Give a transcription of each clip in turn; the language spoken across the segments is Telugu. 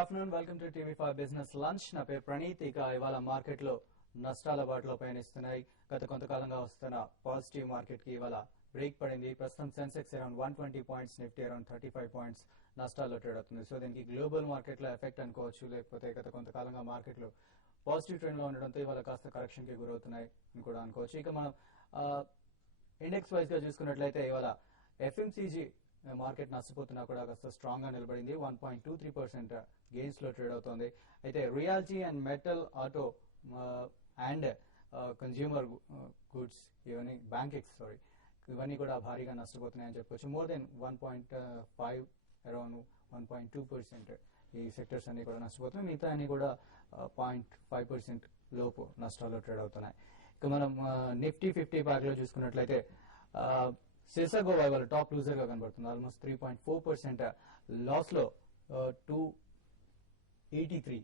afternoon. Welcome to TV5 Business Lunch. నా పేరు ప్రణీత్. ఇక ఇవాళ మార్కెట్ లో నష్టాల బాటలో పయనిస్తున్నాయి. గత కొంతకాలంగా వస్తున్న పాజిటివ్ మార్కెట్ కి ఇవాళ బ్రేక్ పడింది. ప్రస్తుతం Sensex around 120 points, Nifty around 35 points నష్టాల్లో ట్రేడ్ అవుతుంది. సో దీనికి గ్లోబల్ మార్కెట్ లో ఎఫెక్ట్ అనుకోవచ్చు, లేకపోతే గత కొంతకాలంగా మార్కెట్ లో పాజిటివ్ ట్రెండ్ లో ఉండడంతో ఇవాళ కాస్త కరెక్షన్ కి గురవుతున్నాయి అని కూడా అనుకోవచ్చు. ఇక మనం ఇండెక్స్ వైజ్ గా చూసుకున్నట్లయితే ఇవాళ ఎఫ్ఎంసీజీ మార్కెట్ నష్టపోతున్నా కూడా కాస్త స్ట్రాంగ్ గా నిలబడింది. 1.23% గెయిన్స్ లో ట్రేడ్ అవుతోంది. అయితే reality and metal, auto and consumer goods ఇవన్నీ కూడా భారీగా నష్టపోతున్నాయని చెప్పుకోవచ్చు. మోర్ దెన్ 1.5 అరౌండ్ 1.2% ఈ సెక్టర్స్ అన్ని కూడా నష్టపోతున్నాయి. మిగతా అన్ని కూడా 0.5% లోపు నష్టాల్లో ట్రేడ్ అవుతున్నాయి. ఇక మనం నిఫ్టీ 50 ప్యాక్ లో చూసుకున్నట్లయితే సెసగోవా ఇవాళ టాప్ లూజర్ గా కనబడుతుంది. ఆల్మోస్ట్ 3.4% లాస్ లో 283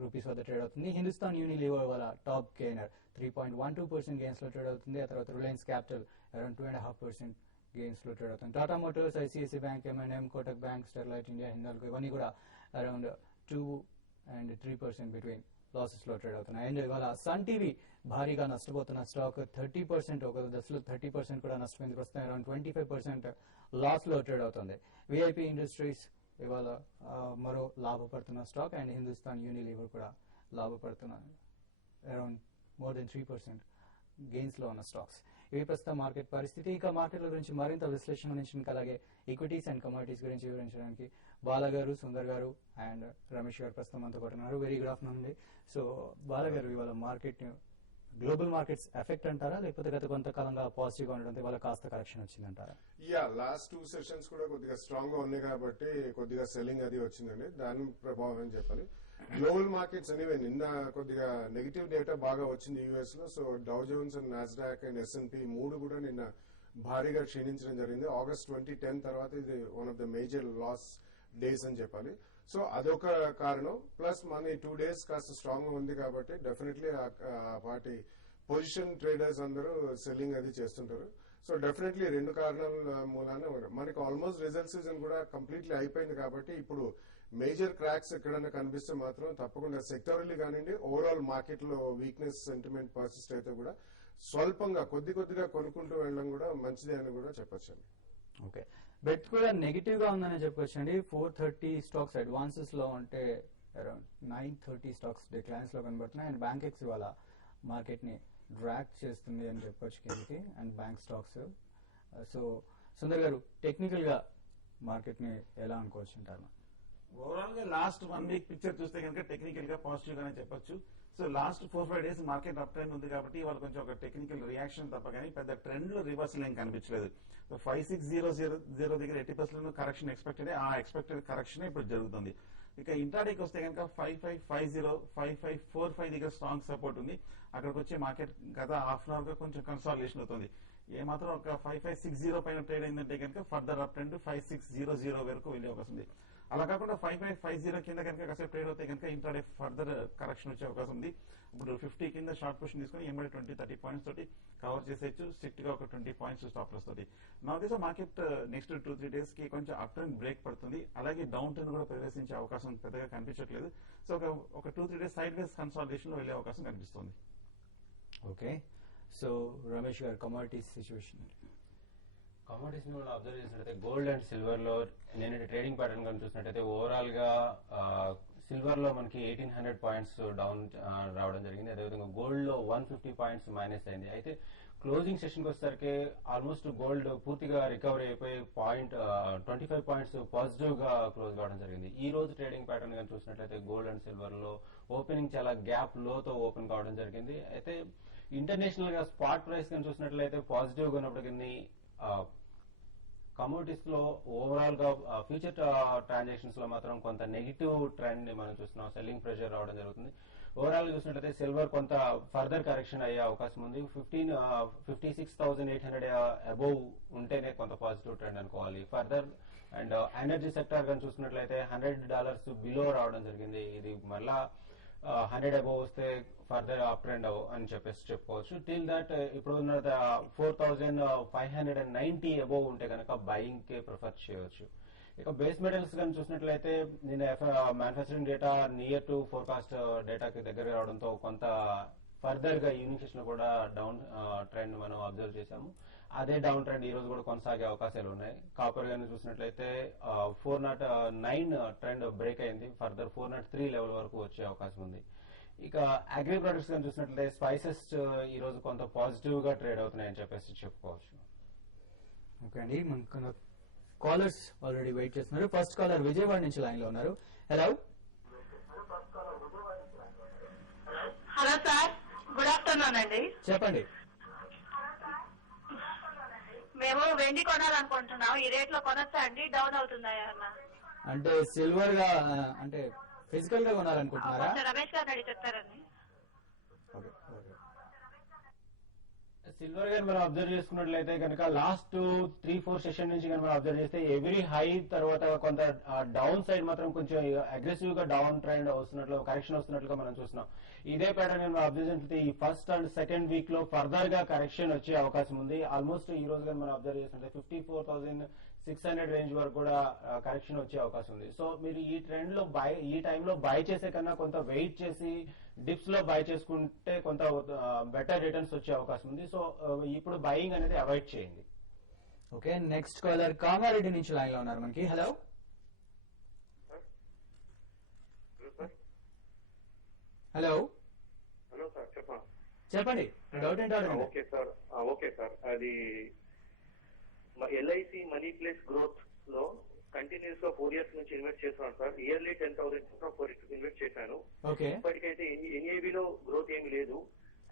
రూపీస్ వద్ద ట్రేడ్ అవుతుంది. హిందుస్థాన్ యూనిలీవర్ ఇవాళ టాప్ గెయినర్ 3.12% గెయిన్స్ లో ట్రేడ్ అవుతుంది. ఆ తర్వాత రిలయన్స్ క్యాపిటల్ అరౌండ్ 2.5% గెయిన్స్ లో ట్రేడ్ అవుతుంది. Tata Motors, ICICI bank, M&M, Kotak bank, Sterlite India, Hindalco ఇవన్నీ కూడా అరౌండ్ 2 and 3% బిట్వీన్ లాసెస్ లో ట్రేడ్ అవుతున్నాయి. అండ్ ఇవాళ సన్ టీవీ భారీగా నష్టపోతున్న స్టాక్ 30%, ఒక దశలో 30% కూడా నష్టపోయింది. ప్రస్తుతం అరౌండ్ 25% లాస్ లో ట్రేడ్ అవుతుంది. విఐపి ఇండస్ట్రీస్ ఇవాళ మరో లాభపడుతున్న స్టాక్, అండ్ హిందుస్థాన్ యూనిలీవర్ కూడా లాభపడుతున్న అరౌండ్ మోర్ దెన్ 3% గెయిన్స్ లో ఉన్న స్టాక్స్. ఇవి ప్రస్తుతం మార్కెట్ పరిస్థితి. ఇక మార్కెట్ల గురించి మరింత విశ్లేషణ గురించి, ఇంకా అలాగే ఈక్విటీస్ అండ్ కమోడిటీస్ గురించి వివరించడానికి బాలా గారు, సుందర్ గారు అండ్ రమేష్ గారు ప్రస్తుతం మనతో పాటు ఉన్నారు. వెరీ గుడ్ ఆఫ్టర్నూన్ అండి. సో బాలా గారు, ఇవాళ మార్కెట్ గ్లోబల్ మార్కెట్స్ ఎఫెక్ట్ అంటారా, లేకపోతే గత కొంతకాలంగా పాజిటివ్ గా ఉండడంతో ఇవాళ కాస్త కరెక్షన్ వచ్చిందంటారా? లాస్ట్ 2 సెషన్స్ కూడా కొద్దిగా స్ట్రాంగ్ గా ఉన్నాయి కాబట్టి కొద్దిగా సెల్లింగ్ అది వచ్చిందండి. దాని ప్రభావం అని చెప్పాలి. గ్లోబల్ మార్కెట్స్ అనేవి నిన్న కొద్దిగా నెగిటివ్ డేటా బాగా వచ్చింది యూఎస్ లో. So Dow Jones and Nasdaq and S&P 3 కూడా నిన్న భారీగా క్షీణించడం జరిగింది. ఆగస్ట్ 2010 తర్వాత ఇది one of the major loss days అని చెప్పాలి. సో అదొక కారణం. ప్లస్ మన 2 days కాస్త స్ట్రాంగ్ గా ఉంది కాబట్టి డెఫినెట్లీ వాటి పొజిషన్ ట్రేడర్స్ అందరూ సెల్లింగ్ అది చేస్తుంటారు. సో డెఫినెట్లీ 2 కారణాల మూలాన మనకి ఆల్మోస్ట్ రిజల్ట్ సీజన్ కూడా కంప్లీట్లీ అయిపోయింది కాబట్టి ఇప్పుడు మేజర్ క్రాక్స్ ఎక్కడైనా కనిపిస్తే మాత్రం తప్పకుండా సెక్టరల్లీ కానివ్వండి, ఓవరాల్ మార్కెట్ లో వీక్నెస్ సెంటిమెంట్ పర్సిస్ట్ అయితే కూడా స్వల్పంగా కొద్దిగా కొనుక్కుంటూ వెళ్ళడం కూడా మంచిదే అని కూడా చెప్పొచ్చండి. ఓకే, బెట్ కూడా నెగిటివ్ గా ఉందని చెప్పొచ్చండి. 430 స్టాక్స్ అడ్వాన్సెస్ లో ఉంటే అరౌండ్ 930 స్టాక్స్ డిక్లైన్స్ లో కనబడుతున్నాయి. అండ్ బ్యాంక్ ఎక్స్ ఇవాళ మార్కెట్ ని డ్రాక్ చేస్తుంది అని చెప్పొచ్చు కిందకి, and bank stocks. So Sundar గారు, టెక్నికల్ గా మార్కెట్ ని ఎలా అనుకోవచ్చు అంటారు? ఓవరాల్ గా లాస్ట్ 1 week పిక్చర్ చూస్తే కనుక టెక్నికల్ గా పాజిటివ్ గానే చెప్పొచ్చు. So last 4-5 days market up trend ఉంది కాబట్టి ఇవాళ కొంచెం ఒక టెక్నికల్ రియాక్షన్ తప్ప కానీ పెద్ద ట్రెండ్ లో రివర్సల్ ఏం కనిపించలేదు. 5600 దగ్గర 80% కరెక్షన్ ఎక్స్పెక్టెడ్. ఆ ఎక్స్పెక్టెడ్ కరెక్షన్ ఇప్పుడు జరుగుతుంది. ఇక ఇంట్రాడేకి వస్తే కనుక 5550, 5545 దగ్గర స్ట్రాంగ్ సపోర్ట్ ఉంది. అక్కడికి వచ్చే మార్కెట్ గత హాఫ్ అన్ అవర్ గా కొంచెం కన్సాలిడేషన్ అవుతుంది. ఏమాత్రం ఒక 5560 పైన ట్రేడ్ అయిందంటే కనుక ఫర్దర్ అప్ ట్రెండ్ 5600 వరకు వెళ్లే అవకాశం ఉంది. అలా కాకుండా 5550 కింద కనుక కాసేపు ట్రేడ్ అవుతే కనుక ఇంట్రాడే ఫర్దర్ కరెక్షన్ వచ్చే అవకాశం ఉంది. ఇప్పుడు 50 కింద షార్ట్ పొజిషన్ తీసుకుని ఎంబడి 20-30 పాయింట్స్ తోటి కవర్ చేసేయచ్చు. స్ట్రిక్ట్ గా ఒక 20 పాయింట్స్ స్టాప్ లాస్ తోటి. నౌ మార్కెట్ నెక్స్ట్ 2-3 days కి కొంచెం అప్ ట్రెండ్ బ్రేక్ పడుతుంది. అలాగే డౌన్ ట్రెండ్ కూడా ప్రవేశించే అవకాశం పెద్దగా కనిపించట్లేదు. సో ఒక 2-3 days సైడ్ వేస్ కన్సాలిడేషన్ లో వెళ్లే అవకాశం కనిపిస్తుంది. ఓకే, సో రమేష్ గారు, కమోడిటీస్ సిచ్యువేషన్. కమోడిటీస్ ని మనం అబ్జర్వ్ చేసినట్టయితే గోల్డ్ అండ్ సిల్వర్ లో నేను ట్రేడింగ్ ప్యాటర్న్ కానీ చూసినట్టయితే ఓవరాల్ గా సిల్వర్ లో మనకి 1800 పాయింట్స్ డౌన్ రావడం జరిగింది. అదేవిధంగా గోల్డ్ లో 150 పాయింట్స్ మైనస్ అయింది. అయితే క్లోజింగ్ సెషన్ కి వచ్చేసరికి ఆల్మోస్ట్ గోల్డ్ పూర్తిగా రికవరీ అయిపోయి 25 పాయింట్స్ పాజిటివ్ గా క్లోజ్ కావడం జరిగింది. ఈ రోజు ట్రేడింగ్ ప్యాటర్న్ కానీ చూసినట్లయితే గోల్డ్ అండ్ సిల్వర్ లో ఓపెనింగ్ చాలా గ్యాప్ లోతో ఓపెన్ కావడం జరిగింది. అయితే ఇంటర్నేషనల్ గా స్పాట్ ప్రైస్ కానీ చూసినట్లయితే పాజిటివ్ గా ఉన్నప్పటికీ కమోడిటీస్ లో ఓవరాల్ గా ఫ్యూచర్ ట్రాన్సాక్షన్స్ లో మాత్రం కొంత నెగిటివ్ ట్రెండ్ ని మనం చూస్తున్నాం. సెల్లింగ్ ప్రెషర్ రావడం జరుగుతుంది. ఓవరాల్ గా చూసినట్లయితే సిల్వర్ కొంత ఫర్దర్ కరెక్షన్ అయ్యే అవకాశం ఉంది. 56,800 అబోవ్ ఉంటేనే కొంత పాజిటివ్ ట్రెండ్ అనుకోవాలి ఫర్దర్. అండ్ ఎనర్జీ సెక్టర్ కానీ చూసుకున్నట్లయితే $100 బిలో రావడం జరిగింది. ఇది మళ్ళా 100 అబోవ్ వస్తే ఫర్దర్ అప్ ట్రెండ్ అని చెప్పేసి చెప్పుకోవచ్చు. టిల్ దట్ ఇప్పుడు ఉన్న 4590 అబోవ్ ఉంటే కనుక బయింగ్ కే ప్రిఫర్ చేయవచ్చు. ఇక బేస్ మెటల్స్ కానీ చూసినట్లయితే నేను manufacturing data near to forecast డేటాకి దగ్గర రావడంతో కొంత ఫర్దర్ గా ఈవినింగ్ సెషన్ లో కూడా డౌన్ ట్రెండ్ మనం అబ్జర్వ్ చేశాము. అదే డౌన్ ట్రెండ్ ఈ రోజు కూడా కొనసాగే అవకాశాలు ఉన్నాయి. కాపర్ గాని చూసినట్లయితే 409 ట్రెండ్ బ్రేక్ అయింది, ఫర్దర్ 403 లెవెల్ వరకు వచ్చే అవకాశం ఉంది. ఇక అగ్రి ప్రొడక్ట్స్ కానీ చూసినట్లయితే స్పైసెస్ ఈ రోజు కొంత పాజిటివ్ గా ట్రేడ్ అవుతున్నాయని చెప్పేసి చెప్పుకోవచ్చు. ఓకే అండి, మనకు కాలర్స్ ఆల్రెడీ వెయిట్ చేస్తున్నారు. ఫస్ట్ కాలర్ విజయవాడ నుంచి లైన్ లో ఉన్నారు. Hello hello sir, good afternoon అండి. చెప్పండి. మేము వెండి కొనాలనుకుంటున్నాం, ఈ రేట్ లో కొనొచ్చా అండి? డౌన్ అవుతుందా ఏమన్నా? అంటే సిల్వర్ గా అంటే ఫిజికల్ గా కొనాలనుకుంటున్నారా? కొంచెం రమేష్ గారిని అడిగి చెప్తారండి. సిల్వర్ గాని మనం అబ్జర్వ్ చేసుకున్నట్లయితే కనుక లాస్ట్ 3-4 సెషన్ నుంచి మనం అబ్జర్వ్ చేస్తే ఎవ్రీ హై తర్వాత కొంత డౌన్ సైడ్ మాత్రం కొంచెం అగ్రెసివ్ గా డౌన్ ట్రెండ్ వస్తున్నట్లు, కరెక్షన్ వస్తున్నట్లుగా మనం చూస్తున్నాం. ఇదే ప్యాటర్న్ మనం అబ్జర్వ్ చేస్తే ఈ ఫస్ట్ అండ్ సెకండ్ వీక్ లో ఫర్దర్ గా కరెక్షన్ వచ్చే అవకాశం ఉంది. ఆల్మోస్ట్ ఈ రోజు కానీ మనం అబ్జర్వ్ చేస్తుంటే 54,600 రేంజ్ వరకు కూడా కరెక్షన్ వచ్చే అవకాశం ఉంది. సో మీరు ఈ ట్రెండ్ లో ఈ టైంలో బై చేసే కన్నా కొంత వెయిట్ చేసి డిప్స్ లో బై చేసుకుంటే కొంత బెటర్ రిటర్న్స్ వచ్చే అవకాశం ఉంది. సో ఇప్పుడు బయింగ్ అనేది అవాయిడ్ చేయండి. ఓకే, నెక్స్ట్ కాలర్ కామారెడ్డి నుంచి లైన్ లో ఉన్నారు మనకి. హలో హలో హలో సార్, చెప్పండి, డౌట్ ఏంటో అడగండి. ఓకే సార్, అది ఎల్ఐసి మనీ ప్లేస్ గ్రోత్ లో కంటిన్యూస్ గా 4 years నుంచి ఇన్వెస్ట్ చేస్తున్నాను సార్. ఇయర్లీ 10,000 4 ఇన్వెస్ట్ చేశాను. ఓకే, ఇప్పటికైతే ఎన్ఏబి లో గ్రోత్ ఏమి లేదు.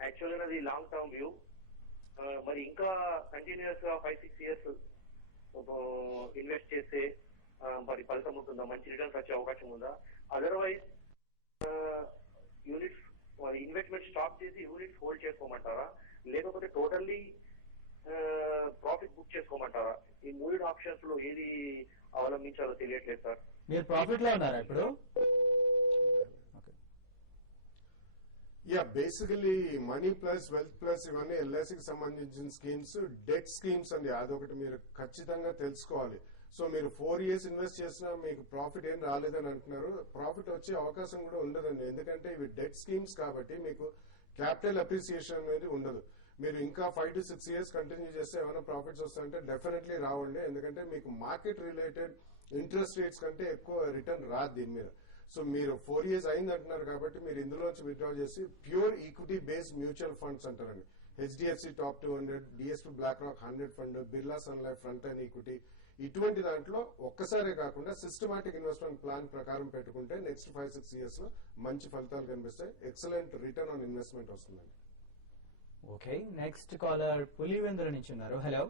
యాక్చువల్ గా అది లాంగ్ టర్మ్ వ్యూ. మరి ఇంకా కంటిన్యూస్ గా 5-6 years ఇన్వెస్ట్ చేస్తే మరి ఫలితం ఉంటుందా? మంచి రిటర్న్స్ వచ్చే అవకాశం ఉందా? అదర్వైజ్ యూనిట్స్ ఇన్వెస్ట్మెంట్ స్టాప్ చేసి యూనిట్స్ హోల్డ్ చేసుకోమంటారా, లేకపోతే టోటల్లీ ప్రాఫిట్ బుక్ చేసుకోమంటారా? ఈ 3 ఆప్షన్స్ లో ఏది అవలంబించాలో తెలియట్లేదు సార్. మీరు ప్రాఫిట్ లో ఉన్నారా ఇప్పుడు? Basically money plus wealth plus ఇవన్నీ ఎల్ఐసికి సంబంధించిన స్కీమ్స్, డెట్ స్కీమ్స్ అండి. అదొకటి మీరు ఖచ్చితంగా తెలుసుకోవాలి. సో మీరు 4 years ఇన్వెస్ట్ చేసినా మీకు ప్రాఫిట్ ఏం రాలేదని అంటున్నారు. ప్రాఫిట్ వచ్చే అవకాశం కూడా ఉండదండి, ఎందుకంటే ఇవి డెట్ స్కీమ్స్ కాబట్టి మీకు క్యాపిటల్ అప్రిసియేషన్ అనేది ఉండదు. మీరు ఇంకా 5 to 6 years కంటిన్యూ చేస్తే ఏమైనా ప్రాఫిట్స్ వస్తాయంటే డెఫినెట్లీ రావండి, ఎందుకంటే మీకు మార్కెట్ రిలేటెడ్ ఇంట్రెస్ట్ రేట్స్ కంటే ఎక్కువ రిటర్న్ రాదు దీని మీద. సో మీరు 4 years అయింది అంటున్నారు కాబట్టి మీరు ఇందులోంచి విత్డ్రా చేసి pure equity based mutual funds అంటారండి. HDFC top 200, DSP black rock 100 fund, Birla sun life front and equity, ఇటువంటి దాంట్లో ఒక్కసారే కాకుండా సిస్టమాటిక్ ఇన్వెస్ట్మెంట్ ప్లాన్ ప్రకారం పెట్టుకుంటే నెక్స్ట్ 5-6 years లో మంచి ఫలితాలు కనిపిస్తాయి. ఎక్సలెంట్ రిటర్న్ ఆన్ ఇన్వెస్ట్మెంట్ వస్తుందండి. ఓకే, నెక్స్ట్ కాలర్ పులివెందుల నుంచి ఉన్నారు. హలో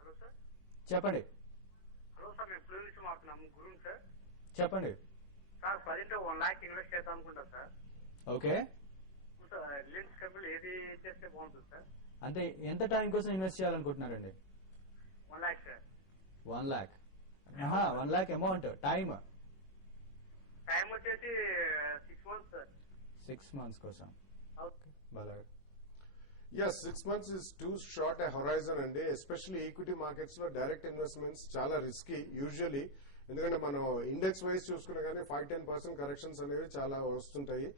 హలో సార్, చెప్పండి. హలో సార్, మేము పులి నుంచి మాట్లాడుతున్నాము. గురు సార్, చెప్పండి. సార్ 1 lakh ఇన్వెస్ట్ చేద్దాం అనుకుంటా సార్. ఓకే, రిలయన్స్ కంపెనీ ఏది చేస్తే బాగుంటుంది సార్? అంటే ఎంత టైం కోసం ఇన్వెస్ట్ చేయాలనుకుంటున్నారండి? 1 lakh sir. 1 lakh 1 lakh amount. Time వచ్చేసి 6 months సార్. 6 months కోసం. ఓకే, బాగా 6 months is too short a horizon అండి. ఎస్పెషల్లీ ఈక్విటీ మార్కెట్స్ లో డైరెక్ట్ ఇన్వెస్ట్మెంట్స్ చాలా రిస్కీ యూజువలీ, ఎందుకంటే మనం ఇండెక్స్ వైజ్ చూసుకున్నా కానీ 5-10% కరెక్షన్స్ అనేవి చాలా వస్తుంటాయి.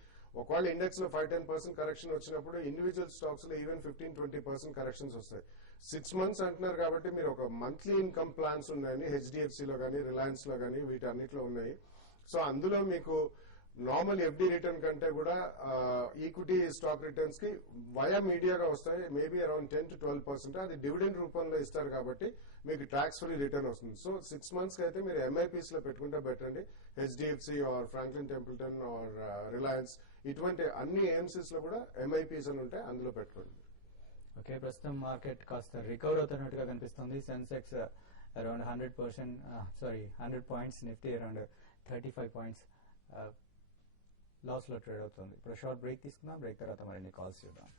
ఒకవేళ ఇండెక్స్ లో 5-10% కరెక్షన్ వచ్చినప్పుడు ఇండివిజువల్ స్టాక్స్ లో ఈవెన్ 15-20% కరెక్షన్స్ వస్తాయి. 6 months అంటున్నారు కాబట్టి మీరు ఒక మంత్లీ ఇన్కమ్ ప్లాన్స్ ఉన్నాయని హెచ్డిఎఫ్సి లో కానీ రిలయన్స్ లో కానీ వీటన్నిటిలో ఉన్నాయి. సో అందులో మీకు నార్మల్ ఎఫ్డి రిటర్న్ కంటే కూడా ఈక్విటీ స్టాక్ రిటర్న్స్ కి వయా మీడియాగా వస్తాయి. Maybe around 10-12%. అది డివిడెండ్ రూపంలో ఇస్తారు కాబట్టి మీకు ట్యాక్స్ ఫ్రీ రిటర్న్ వస్తుంది. సో 6 months కి అయితే మీరు ఎంఐపీస్ లో పెట్టుకుంటే బెటర్ అండి. HDFC or Franklin Templeton or Reliance ఇటువంటి అన్ని ఏఎంసీస్ లో కూడా ఎంఐపీస్ అని ఉంటాయి, అందులో పెట్టుకోండి. ఓకే, ప్రస్తుతం మార్కెట్ కాస్త రికవర్ అవుతున్నట్టుగా కనిపిస్తుంది. Sensex around 100 points, Nifty around 35 points loss లో ట్రేడ్ అవుతుంది. ఇప్పుడు షార్ట్ బ్రేక్ తీసుకుందాం. బ్రేక్ తర్వాత మరిన్ని కాల్స్ చూద్దాం.